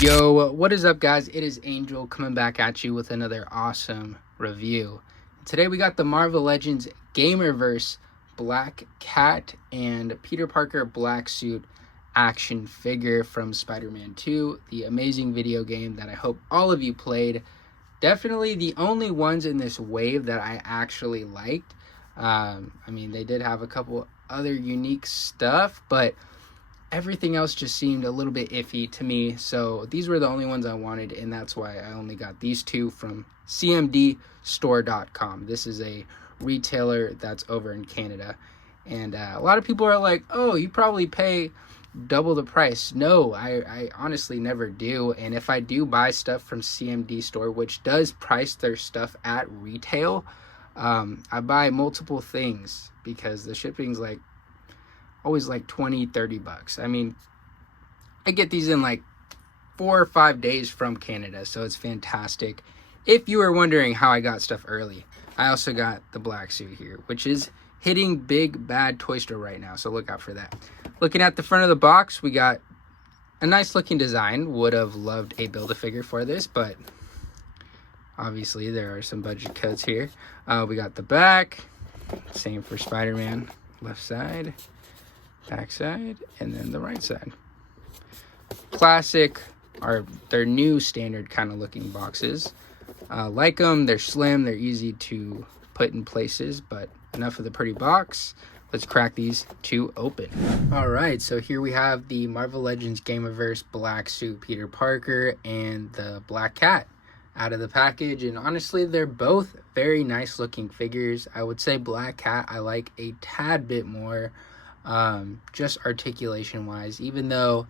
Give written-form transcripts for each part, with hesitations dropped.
Yo, what is up, guys? It is Angel coming back at you with another awesome review. Today we got the Marvel Legends Gamerverse Black Cat and Peter Parker Black Suit action figure from Spider-Man 2, the amazing video game that I hope all of you played. Definitely the only ones in this wave that I actually liked. I mean, they did have a couple other unique stuff, but everything else just seemed a little bit iffy to me. So these were the only ones I wanted, and that's why I only got these two from cmdstore.com. This is a retailer that's over in Canada. And a lot of people are like, oh, you probably pay double the price. No, I honestly never do. And if I do buy stuff from CMD Store, which does price their stuff at retail, I buy multiple things because the shipping's like always like 20-30 bucks. I mean, I get these in like 4 or 5 days from Canada, so it's fantastic. If you were wondering how I got stuff early, I also got the black suit here, which is hitting big bad toy store right now, so look out for that. Looking at the front of the box, we got a nice looking design. Would have loved a Build-A-Figure for this, but obviously there are some budget cuts here. We got the back, same for Spider-Man, left side, back side, and then the right side. Classic, are their new standard kind of looking boxes. Like them, they're slim, they're easy to put in places, but enough of the pretty box. Let's crack these two open. All right, so here we have the Marvel Legends Gamerverse Black Suit Peter Parker and the Black Cat out of the package, and honestly they're both very nice looking figures. I would say Black Cat I like a tad bit more, just articulation wise, even though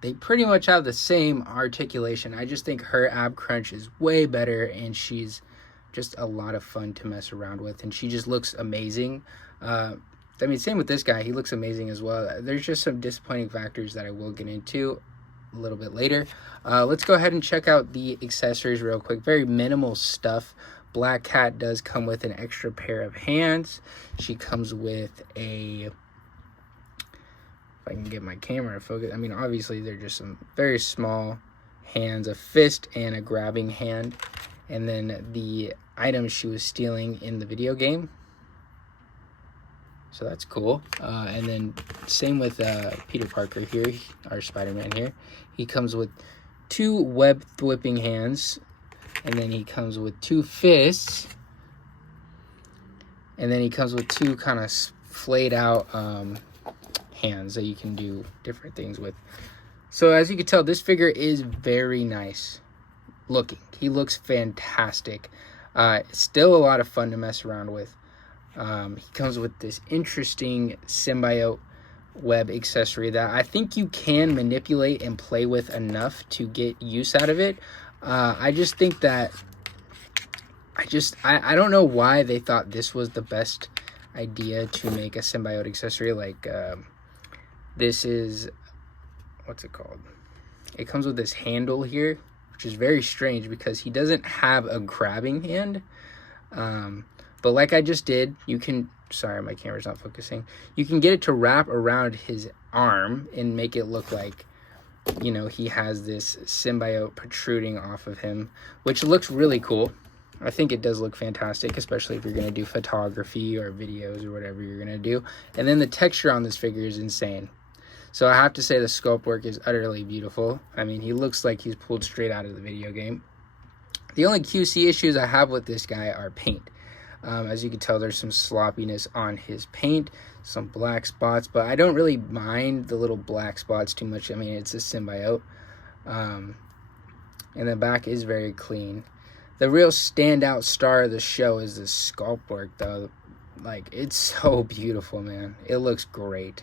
they pretty much have the same articulation. I just think her ab crunch is way better, and she's just a lot of fun to mess around with, and she just looks amazing. I mean, same with this guy, he looks amazing as well. There's just some disappointing factors that I will get into a little bit later. Let's go ahead and check out the accessories real quick. Very minimal stuff. Black Cat does come with an extra pair of hands. She comes with a, if I can get my camera to focus, I mean, obviously they're just some very small hands, a fist and a grabbing hand. And then the items she was stealing in the video game, so that's cool. And then same with Peter Parker here, our Spider-Man here. He comes with 2 web whipping hands, and then he comes with 2 fists, and then he comes with 2 kind of flayed out hands that you can do different things with. So as you can tell, this figure is very nice looking. He looks fantastic. Still a lot of fun to mess around with. He comes with this interesting symbiote web accessory that I think you can manipulate and play with enough to get use out of it. I just think that I don't know why they thought this was the best idea to make a symbiote accessory. Like this is, what's it called? It comes with this handle here, which is very strange because he doesn't have a grabbing hand. But like I just did, you can, sorry, my camera's not focusing. You can get it to wrap around his arm and make it look like, you know, he has this symbiote protruding off of him, which looks really cool. I think it does look fantastic, especially if you're going to do photography or videos or whatever you're going to do. And then the texture on this figure is insane. So I have to say the sculpt work is utterly beautiful. I mean, he looks like he's pulled straight out of the video game. The only QC issues I have with this guy are paint. As you can tell, there's some sloppiness on his paint, some black spots, but I don't really mind the little black spots too much. I mean, it's a symbiote. And the back is very clean. The real standout star of the show is the sculpt work, though. Like, it's so beautiful, man. It looks great.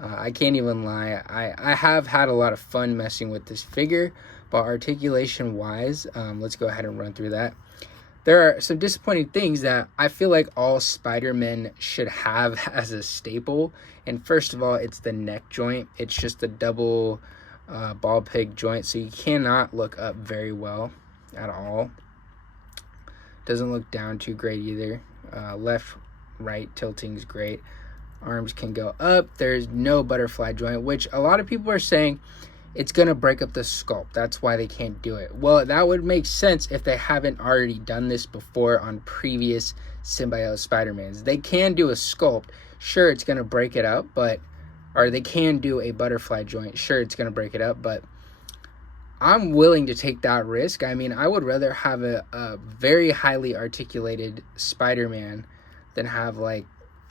I can't even lie. I have had a lot of fun messing with this figure, but articulation-wise, let's go ahead and run through that. There are some disappointing things that I feel like all Spider-Men should have as a staple. And first of all, it's the neck joint. It's just a double ball peg joint, so you cannot look up very well at all. Doesn't look down too great either. Left, right tilting is great. Arms can go up. There's no butterfly joint, which a lot of people are saying it's going to break up the sculpt. That's why they can't do it. Well, that would make sense if they haven't already done this before on previous symbiote Spider-Mans. They can do a sculpt. Sure, it's going to break it up, but, or they can do a butterfly joint. Sure, it's going to break it up, but I'm willing to take that risk. I mean, I would rather have a very highly articulated Spider-Man than have like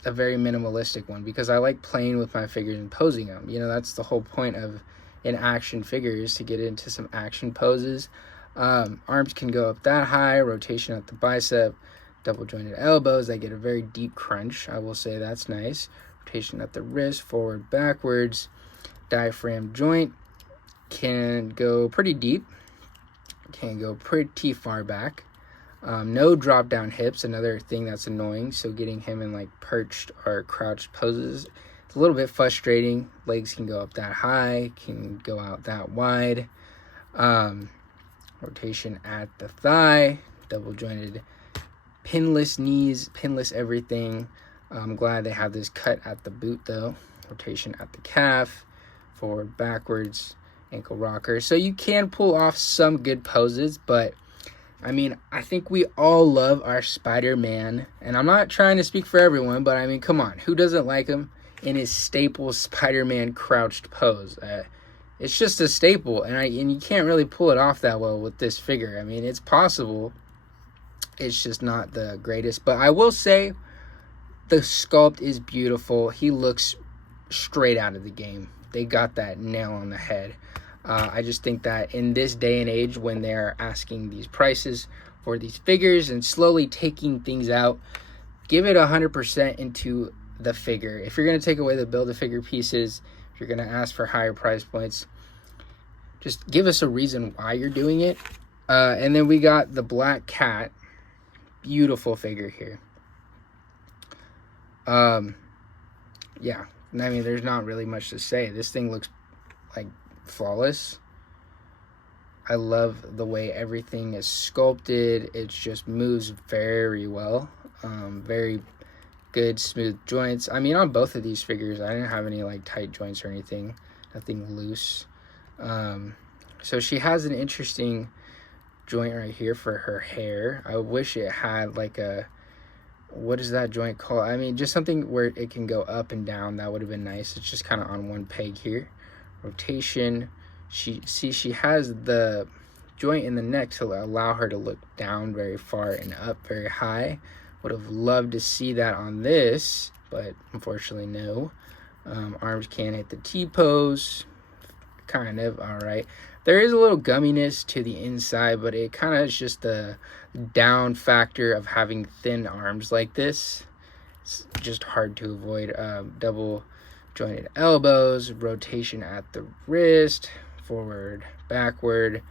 a very minimalistic one, because I like playing with my figures and posing them. You know, that's the whole point of an action figure, is to get into some action poses. Arms can go up that high, rotation at the bicep, double jointed elbows. I get a very deep crunch. I will say that's nice. Rotation at the wrist, forward, backwards. Diaphragm joint can go pretty deep, can go pretty far back. No drop down hips, another thing that's annoying. So getting him in like perched or crouched poses, it's a little bit frustrating. Legs can go up that high, can go out that wide. Rotation at the thigh, double jointed pinless knees, pinless everything. I'm glad they have this cut at the boot though. Rotation at the calf, forward, backwards, ankle rocker. So you can pull off some good poses, but I mean, I think we all love our Spider-Man, and I'm not trying to speak for everyone, but I mean, come on, who doesn't like him in his staple Spider-Man crouched pose? It's just a staple, and you can't really pull it off that well with this figure. I mean, it's possible, it's just not the greatest, but I will say the sculpt is beautiful. He looks straight out of the game. They got that nail on the head. I just think that in this day and age, when they're asking these prices for these figures and slowly taking things out, give it 100% into the figure. If you're going to take away the Build-A-Figure pieces, if you're going to ask for higher price points, just give us a reason why you're doing it. And then we got the Black Cat. Beautiful figure here. Yeah, I mean, there's not really much to say. This thing looks like flawless. I love the way everything is sculpted. It just moves very well. Very good smooth joints. I mean, on both of these figures, I didn't have any like tight joints or anything. Nothing loose. So she has an interesting joint right here for her hair. I wish it had like a, what is that joint called? I mean, just something where it can go up and down. That would have been nice. It's just kind of on one peg here. Rotation. She has the joint in the neck to allow her to look down very far and up very high. Would have loved to see that on this, but unfortunately no. Arms can't hit the T-pose. Kind of, all right. There is a little gumminess to the inside, but it kind of is just the down factor of having thin arms like this. It's just hard to avoid. Double jointed elbows, rotation at the wrist, forward, backward,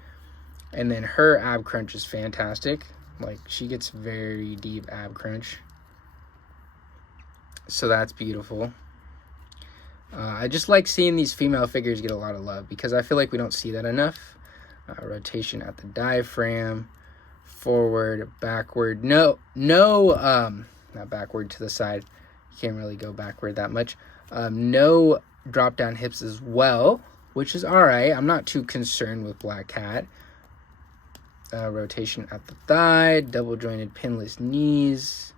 and then her ab crunch is fantastic. Like, she gets very deep ab crunch, so that's beautiful. I just like seeing these female figures get a lot of love, because I feel like we don't see that enough. Rotation at the diaphragm, forward, backward, not backward to the side. You can't really go backward that much. No drop down hips as well, which is all right. I'm not too concerned with Black Cat. Rotation at the thigh, double jointed pinless knees,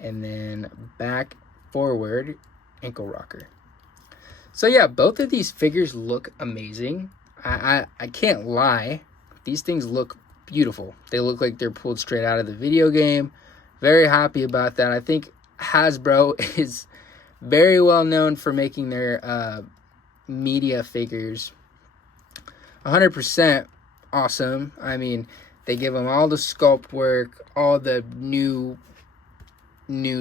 and then back, forward, ankle rocker. So yeah, both of these figures look amazing. I can't lie. These things look beautiful. They look like they're pulled straight out of the video game. Very happy about that. I think Hasbro is very well known for making their media figures 100% awesome. I mean, they give them all the sculpt work, all the new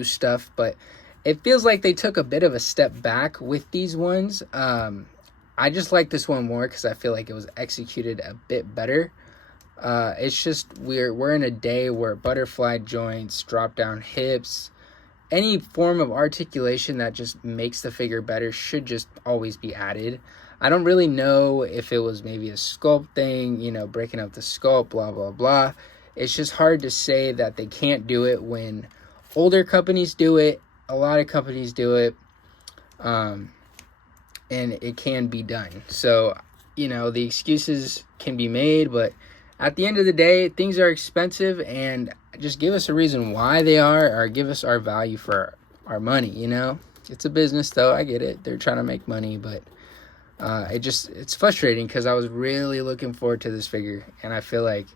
stuff, but it feels like they took a bit of a step back with these ones. I just like this one more because I feel like it was executed a bit better. It's just we're in a day where butterfly joints, drop down hips, any form of articulation that just makes the figure better should just always be added. I don't really know if it was maybe a sculpt thing, you know, breaking up the sculpt, blah, blah, blah. It's just hard to say that they can't do it when older companies do it. A lot of companies do it, and it can be done. So you know, the excuses can be made, but at the end of the day, things are expensive, and just give us a reason why they are, or give us our value for our money, you know? It's a business, though. I get it. They're trying to make money, but it's frustrating because I was really looking forward to this figure, and I feel like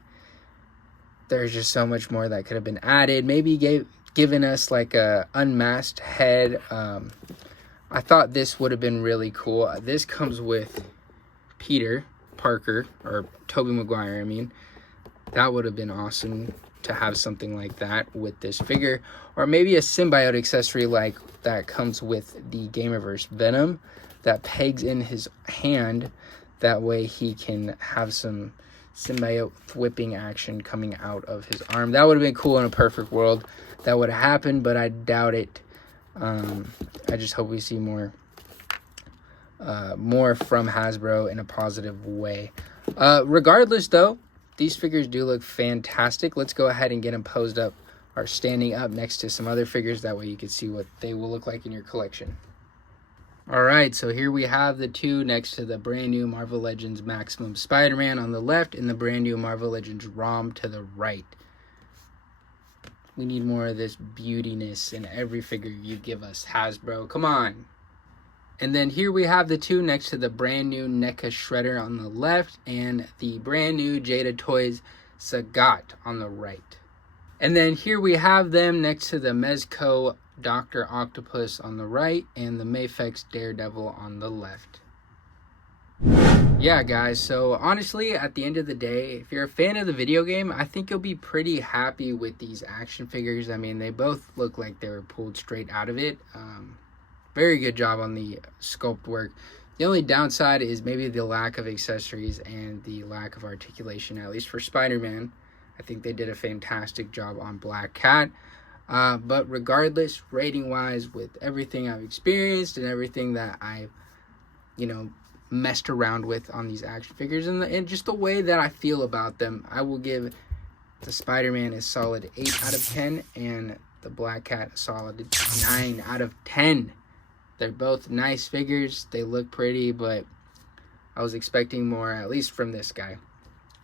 there's just so much more that could have been added. Maybe given us like a unmasked head. I thought this would have been really cool. This comes with Peter Parker, or Tobey Maguire, I mean. That would have been awesome to have something like that with this figure. Or maybe a symbiote accessory like that comes with the Gamerverse Venom that pegs in his hand. That way he can have some symbiote whipping action coming out of his arm. That would have been cool in a perfect world. That would have happened, but I doubt it. I just hope we see more from Hasbro in a positive way. Regardless, though, these figures do look fantastic. Let's go ahead and get them posed up or standing up next to some other figures. That way you can see what they will look like in your collection. All right, so here we have the two next to the brand new Marvel Legends Maximum Spider-Man on the left and the brand new Marvel Legends ROM to the right. We need more of this beautiness in every figure you give us, Hasbro. Come on. And then here we have the two next to the brand new NECA Shredder on the left and the brand new Jada Toys Sagat on the right. And then here we have them next to the Mezco Dr. Octopus on the right and the Mafex Daredevil on the left. Yeah, guys, so honestly, at the end of the day, if you're a fan of the video game, I think you'll be pretty happy with these action figures. I mean, they both look like they were pulled straight out of it. Very good job on the sculpt work. The only downside is maybe the lack of accessories and the lack of articulation, at least for Spider-Man. I think they did a fantastic job on Black Cat. But regardless, rating-wise, with everything I've experienced and everything that I've, messed around with on these action figures and just the way that I feel about them, I will give the Spider-Man a solid 8 out of 10 and the Black Cat a solid 9 out of 10. They're both nice figures. They look pretty, but I was expecting more, at least from this guy.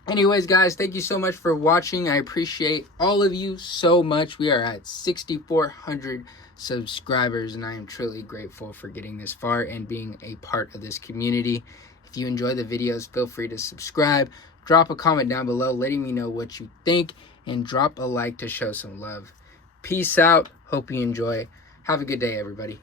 Anyways, guys, thank you so much for watching. I appreciate all of you so much. We are at 6,400 subscribers, and I am truly grateful for getting this far and being a part of this community. If you enjoy the videos, feel free to subscribe. Drop a comment down below letting me know what you think, and drop a like to show some love. Peace out. Hope you enjoy. Have a good day, everybody.